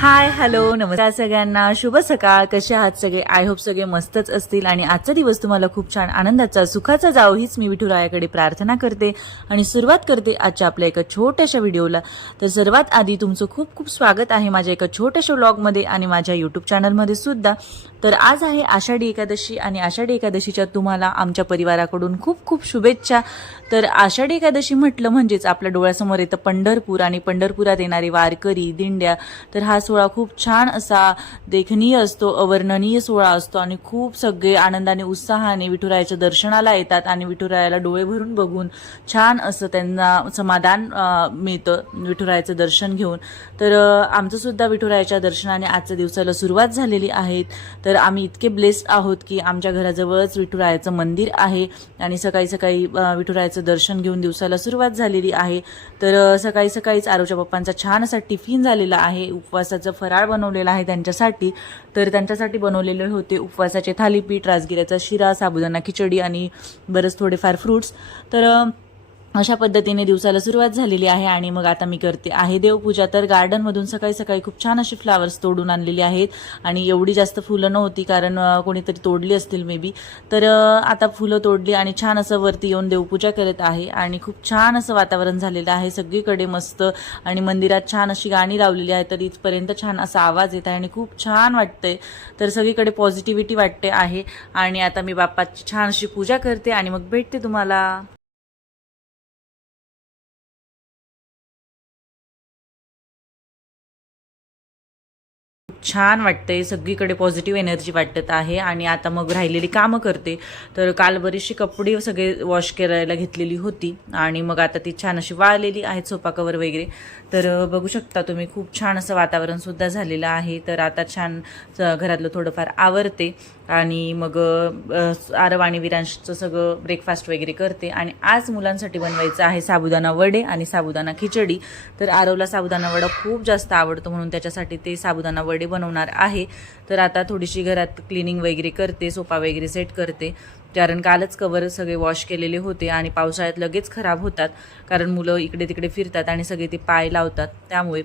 Hi hello नमस्कार सगळ्यांना. शुभ सकाळ. कसे आहात सगळे? आय होप सगळे मस्तच असतील आणि आजचा दिवस तुम्हाला खूप छान आनंदाचा सुखाचा जाव हीच मी विठुरायाकडे प्रार्थना करते आणि सुरुवात करते आजच्या आपल्या एका छोट्याशा व्हिडिओला. तर सर्वात आधी तुमचं खूप खूप स्वागत आहे माझ्या एका छोट्याशा व्लॉगमध्ये आणि माझ्या यूट्यूब चॅनलमध्ये सुद्धा. तर आज आहे आषाढी एकादशी आणि आषाढी एकादशीच्या तुम्हाला आमच्या परिवाराकडून खूप खूप शुभेच्छा. तर आषाढी एकादशी म्हटलं म्हणजेच आपल्या डोळ्यासमोर येतं पंढरपूर आणि पंढरपुरात येणारे वारकरी दिंड्या. तर हा सोहळा खूप छान असा देखणीय असतो अवर्णनीय सोहळा असतो आणि खूप सगळे आनंदाने उत्साहाने विठुरायाच्या दर्शनाला येतात आणि विठुरायाला डोळे भरून बघून छान असं त्यांना समाधान मिळतं विठुरायाचं दर्शन घेऊन. तर आमचं सुद्धा विठुरायाच्या दर्शनाने आजच्या दिवसाला सुरुवात झालेली आहे. तर आम्ही इतके ब्लेस्ड आहोत की आमच्या घराजवळच विठुरायाचं मंदिर आहे आणि सकाळी सकाळी विठुरायाचं दर्शन घेऊन दिवसाला सुरुवात झालेली आहे. तर सकाळी सकाळीच आरोच्या पप्पांचा छान असा टिफिन झालेला आहे. उपवासाचं फराळ बनवलेला आहे त्यांच्यासाठी. तर त्यांच्यासाठी बनवलेले होते उपवासाचे थालीपीठ राजगिऱ्याचा शिरा साबुदाणा खिचडी आणि बरेच थोडेफार फ्रुट्स तर अशा पद्धतीने दिवसाला सुरुवात झालेली आहे आणि मग आता मी करते आहे देवपूजा. तर गार्डनमधून सकाळी सकाळी खूप छान अशी फ्लावर्स तोडून आणलेली आहेत आणि एवढी जास्त फुलं नव्हती कारण कोणीतरी तोडली असतील मे बी तर आता फुलं तोडली आणि छान असं वरती येऊन देवपूजा करत आहे आणि खूप छान असं वातावरण झालेलं आहे. सगळीकडे मस्त आणि मंदिरात छान अशी गाणी लावलेली आहे तर इथपर्यंत छान असा आवाज येत आहे आणि खूप छान वाटतंय. तर सगळीकडे पॉझिटिव्हिटी वाटते आहे आणि आता मी बाप्पाची छान अशी पूजा करते आणि मग भेटते तुम्हाला. छान वाटतंय सगळीकडे पॉझिटिव्ह एनर्जी वाटत आहे आणि आता मग राहिलेली कामं करते. तर काल बरीचशी कपडे सगळे वॉश करायला घेतलेली होती आणि मग आता ती छान अशी वाळलेली आहेत सोपाकवर वगैरे. तर बघू शकता तुम्ही खूप छान असं वातावरणसुद्धा झालेलं आहे. तर आता छान स- घरातलं थोडंफार आवरते आणि मग आरव आणि विरांशचं सगळं ब्रेकफास्ट वगैरे करते. आणि आज मुलांसाठी बनवायचं आहे साबुदाणा वडे आणि साबुदाणा खिचडी. तर आरवला साबुदाणा वडा खूप जास्त आवडतो म्हणून त्याच्यासाठी ते साबुदाणा वडे बनवणार आहे. तर आता थोडीशी घरात क्लिनिंग वगैरे करते सोफा वगैरे सेट करते. कारण कालच कवर सगळे वॉश केलेले होते आणि पावसाळ्यात लगेच खराब होतात. कारण मुलं इकडे तिकडे फिरतात आणि सगळे ते पाय लावतात. त्यामुळे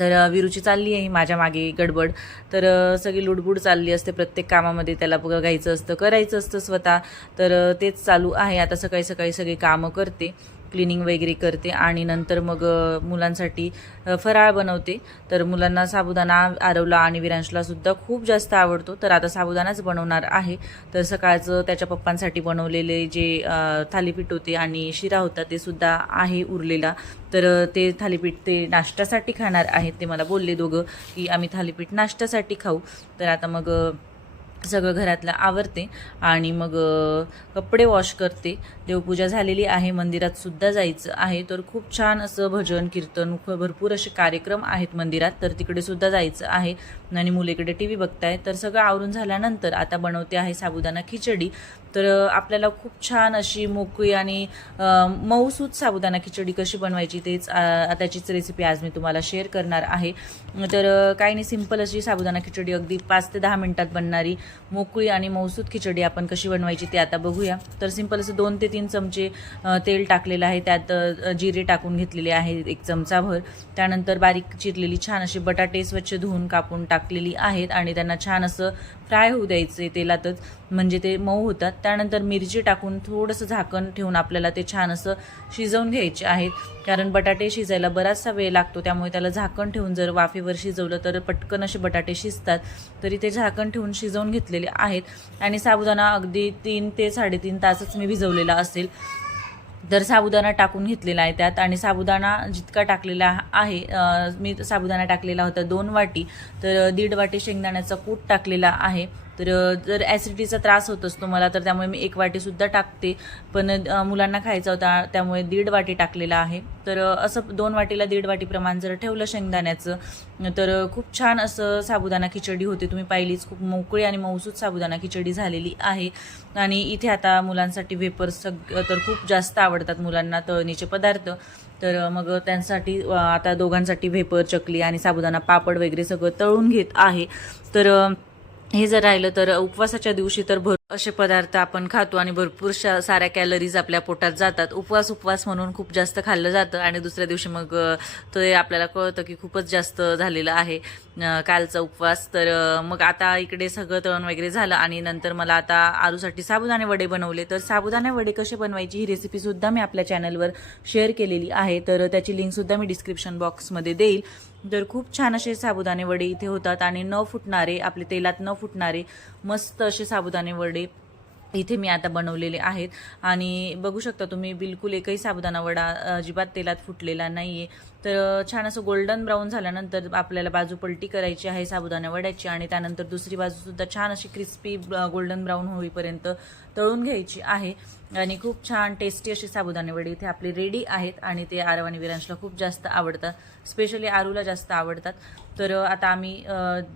तर अ, विरूची चालली आहे माझ्या मागे गडबड. तर सगळी लुडबुड चालली असते प्रत्येक कामामध्ये. त्याला बघायचं असतं करायचं असतं स्वतः. तर तेच चालू आहे. आता सकाळी सकाळी सगळी कामं करते. क्लिनिंग वगैरे करते आणि नंतर मग मुलांसाठी फराळ बनवते. तर मुलांना साबुदाणा आरवला आणि विरांशला सुद्धा खूप जास्त आवडतो. तर आता साबुदाणाच बनवणार आहे. तर सकाळचं त्याच्या पप्पांसाठी बनवलेले जे थालीपीठ होते आणि शिरा होता ते सुद्धा आहे उरलेला. तर ते थालीपीठ ते नाश्त्यासाठी खाणार आहेत. ते मला बोलले दोघं की आम्ही थालीपीठ नाश्त्यासाठी खाऊ. तर आता मग सगळं घरातलं आवरते आणि मग कपडे वॉश करते. देवपूजा झालेली आहे मंदिरात सुद्धा जायचं आहे. तर खूप छान असं भजन कीर्तन ख- भरपूर असे कार्यक्रम आहेत मंदिरात. तर तिकडे सुद्धा जायचं आहे आणि मुलीकडे टी व्ही बघताय. तर सगळं आवरून झाल्यानंतर आता बनवते आहे साबुदाणा खिचडी. तर आपल्याला खूप छान अशी मोकळी आणि मऊसूत साबुदाणा खिचडी कशी बनवायची तेच त्याचीच रेसिपी आज मी तुम्हाला शेअर करणार आहे. तर काही नाही सिंपल अशी साबुदाणा खिचडी अगदी पाच ते दहा मिनटात बनणारी मोकळी आणि मऊसूत खिचडी आपण कशी बनवायची ते आता बघूया. तर सिंपल असं दोन ते तीन चमचे तेल टाकलेलं आहे. त्यात जिरे टाकून घेतलेले आहे एक चमचाभर. त्यानंतर बारीक चिरलेली छान अशी बटाटे स्वच्छ धुवून कापून टाकलेली आहेत आणि त्यांना छान असं फ्राय होऊ द्यायचे तेलातच. म्हणजे ते मऊ होतात. त्यानंतर मिरची टाकून थोडंसं झाकण ठेवून आपल्याला ते छान असं शिजवून घ्यायचे आहेत. कारण बटाटे शिजायला बराचसा वेळ लागतो त्यामुळे त्याला झाकण ठेवून जर वाफेवर शिजवलं तर पटकन असे बटाटे शिजतात. तरी ते झाकण ठेवून शिजवून घेतलेले आहेत. आणि साबुदाणा अगदी तीन ते साडेतीन तासच मी भिजवलेला असेल. तर साबुदाणा टाकून घेतलेला आहे त्यात. आणि साबुदाणा जितका टाकलेला आहे मी साबुदाणा टाकलेला होता दोन वाटी. तर दीड वाटी शेंगदाण्याचा कूट टाकलेला आहे. तर जर ॲसिडिटीचा त्रास होत असतो मला तर त्यामुळे मी एक वाटीसुद्धा टाकते. पण मुलांना खायचा होता त्यामुळे दीड वाटी टाकलेला आहे. तर असं दोन वाटीला दीड वाटी प्रमाण जर ठेवलं शेंगदाण्याचं तर खूप छान असं साबुदाणा खिचडी होते. तुम्ही पाहिलीच खूप मोकळी आणि मौसूद साबुदाणा खिचडी झालेली आहे. आणि इथे आता मुलांसाठी वेपर्स सग तर खूप जास्त आवडतात मुलांना तळणीचे पदार्थ. तर मग त्यांसाठी आता दोघांसाठी वेपर चकली आणि साबुदाणा पापड वगैरे सगळं तळून घेत आहे. तर हे जर राहिलं तर उपवासाच्या दिवशी तर भर असे पदार्थ आपण खातो आणि भरपूर शा- साऱ्या कॅलरीज आपल्या पोटात जातात. उपवास उपवास म्हणून खूप जास्त खाल्लं जातं आणि दुसऱ्या दिवशी मग ते आपल्याला कळतं की खूपच जास्त झालेलं आहे. कालचा उपवास. तर मग आता इकडे सगळं तळण वगैरे झालं आणि नंतर मला आता आरूसाठी साबुदाणे वडे बनवले. तर साबुदाणे वडे कसे बनवायची ही रेसिपीसुद्धा मी आपल्या चॅनलवर शेअर केलेली आहे. तर त्याची लिंकसुद्धा मी डिस्क्रिप्शन बॉक्समध्ये देईल. तर खूप छान असे साबुदाणे वडे इथे होतात आणि न फुटणारे आपले तेलात न फुटणारे मस्त असे साबुदाणे वडे इथे मी आता बनवलेले आहेत. आणि बघू शकता तुम्ही बिलकुल एकही साबुदाणा वडा अजिबात तेलात फुटलेला नाही आहे तर छान असं गोल्डन ब्राऊन झाल्यानंतर आपल्याला बाजू पलटी करायची आहे साबुदाणा वड्याची आणि त्यानंतर दुसरी बाजूसुद्धा छान अशी क्रिस्पी गोल्डन ब्राऊन होईपर्यंत तळून घ्यायची आहे. आणि खूप छान टेस्टी अशी साबुदाणे वडे इथे आपले रेडी आहेत आणि ते आरव आणि विरांशला खूप जास्त आवडतात. स्पेशली आरूला जास्त आवडतात. तर आता आम्ही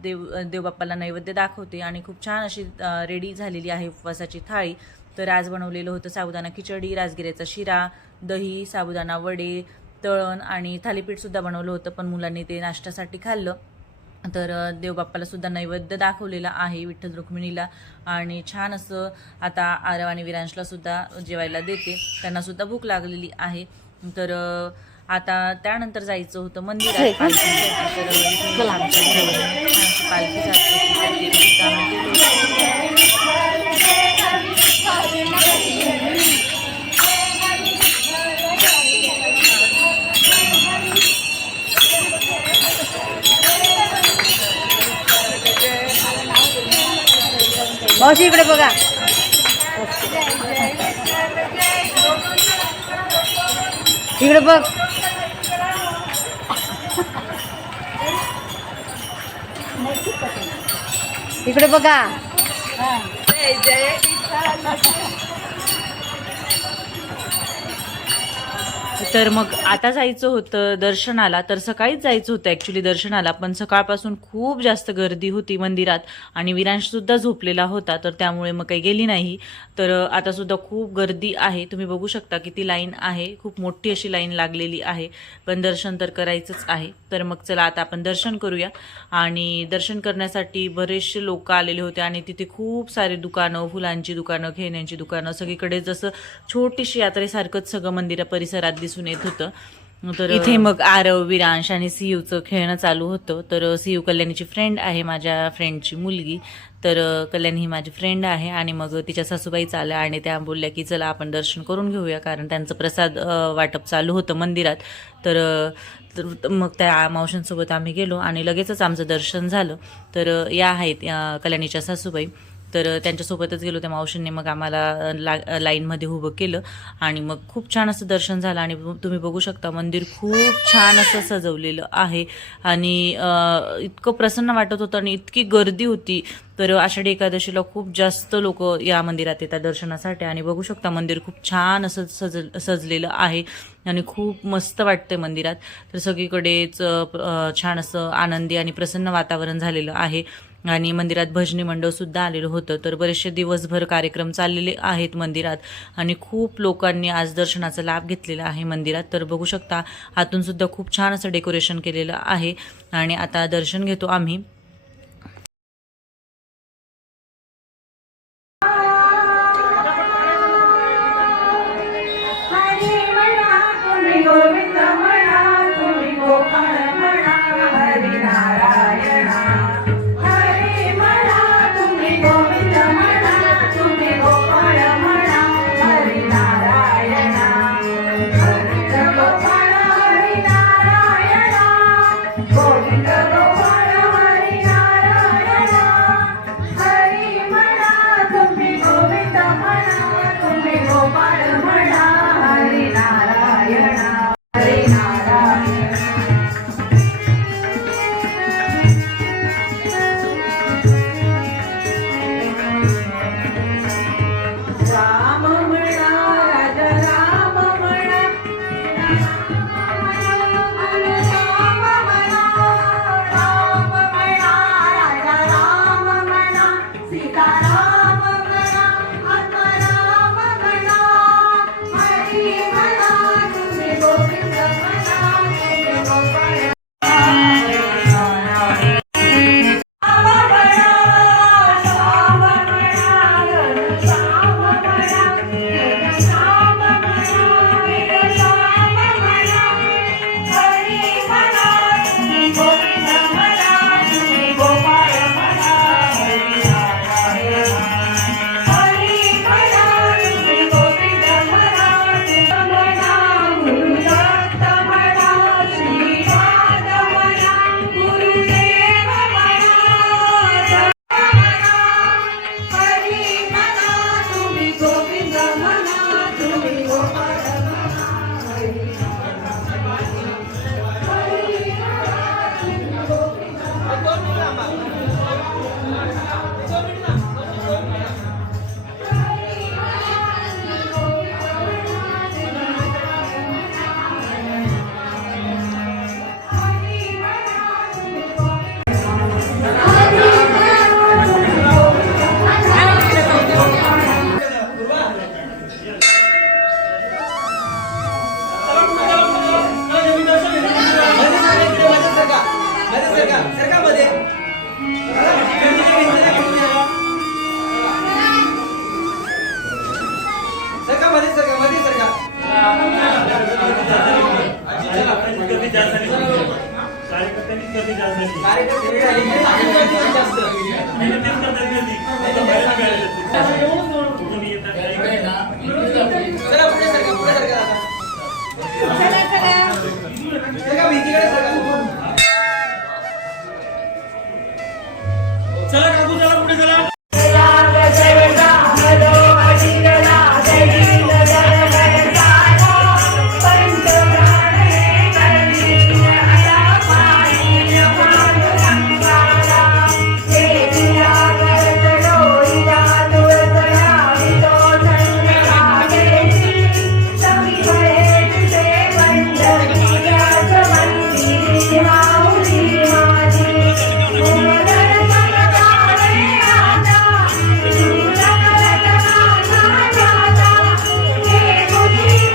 देव देवबाप्पाला नैवेद्य दाखवते आणि खूप छान अशी रेडी झालेली आहे उपवासाची थाळी. तर आज बनवलेलं होतं साबुदाणा खिचडी राजगिऱ्याचा शिरा दही साबुदाणा वडे तळण आणि थालीपीठसुद्धा बनवलं होतं पण मुलांनी ते नाश्त्यासाठी खाल्लं. तर अ, देवबाप्पाला सुद्धा नैवेद्य दाखवलेला आहे विठ्ठल रुक्मिणीला आणि छान असं आता आरव आणि विरांशला सुद्धा जेवायला देते. त्यांना सुद्धा भूक लागलेली आहे. तर आता त्यानंतर जायचं होतं मंदिरात. अशी पालखी जात. मावशी इकडे बघा. इकडे बघ. इकडे बघा. तर मग आता जायचं होतं दर्शनाला तर सकाळीच जायचं होतं ॲक्च्युली दर्शनाला. पण सकाळपासून खूप जास्त गर्दी होती मंदिरात आणि विरांश सुद्धा झोपलेला होता तर त्यामुळे मग काही गेली नाही. तर आता सुद्धा खूप गर्दी आहे. तुम्ही बघू शकता किती लाईन आहे. खूप मोठी अशी लाईन लागलेली आहे. पण दर्शन तर करायचंच आहे. तर मग चला आता आपण दर्शन करूया. आणि दर्शन करण्यासाठी बरेचसे लोक आलेले होते आणि तिथे खूप सारे दुकानं फुलांची दुकानं खेळण्यांची दुकानं सगळीकडे जसं छोटीशी यात्रेसारखंच सगळं मंदिरा परिसरात दिसून येत होतं. तर इथे मग आरव विरांश आणि सीयूचं खेळणं चालू होतं. तर सीयू कल्याणीची फ्रेंड आहे माझ्या फ्रेंडची मुलगी. तर कल्याणी ही माझी फ्रेंड आहे आणि मग तिच्या सासूबाईच आल्या आणि त्या बोलल्या की चला आपण दर्शन करून घेऊया. कारण त्यांचं प्रसाद वाटप चालू होतं मंदिरात. तर मग त्या मावशांसोबत आम्ही गेलो आणि लगेचच आमचं दर्शन झालं. तर या आहेत कल्याणीच्या सासूबाई. तर त्यांच्यासोबतच गेलो त्या मावशींनी मग आम्हाला ला लाईनमध्ये उभं केलं आणि मग खूप छान असं दर्शन झालं आणि तुम्ही बघू शकता मंदिर खूप छान असं सजवलेलं आहे आणि इतकं प्रसन्न वाटत होतं आणि इतकी गर्दी होती. तर आषाढी एकादशीला खूप जास्त लोक या मंदिरात येतात दर्शनासाठी आणि बघू शकता मंदिर खूप छान असं सज सजलेलं आहे आणि खूप मस्त वाटतं मंदिरात. तर सगळीकडेच छान असं आनंदी आणि प्रसन्न वातावरण झालेलं आहे. आणि मंदिरात भजनी मंडळ सुद्धा आलेलं होतं. तर बरेचसे दिवसभर कार्यक्रम चाललेले आहेत मंदिरात आणि खूप लोकांनी आज दर्शनाचा लाभ घेतलेला आहे मंदिरात. तर बघू शकता आतून सुद्धा खूप छान असं डेकोरेशन केलेलं आहे. आणि आता दर्शन घेतो आम्ही. जा सके कार्यकर्ता नहीं कभी जा सके कार्यकर्ता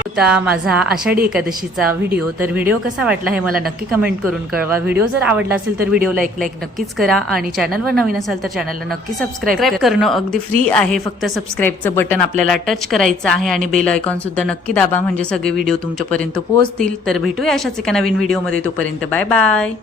होता माझा आषाढी एकादशीचा व्हिडिओ. तर व्हिडिओ कसा वाटला हे मला नक्की कमेंट करून कळवा. व्हिडिओ जर आवडला असेल तर व्हिडिओला एक लाईक नक्कीच करा आणि चॅनलवर नवीन असाल तर चॅनलला नक्की सबस्क्राईब करणं अगदी फ्री आहे. फक्त सबस्क्राईबचं बटन आपल्याला टच करायचं आहे आणि बेल आयकॉन सुद्धा नक्की दाबा. म्हणजे सगळे व्हिडिओ तुमच्यापर्यंत पोहोचतील. तर भेटूया अशाच एका नवीन व्हिडिओमध्ये तोपर्यंत बाय बाय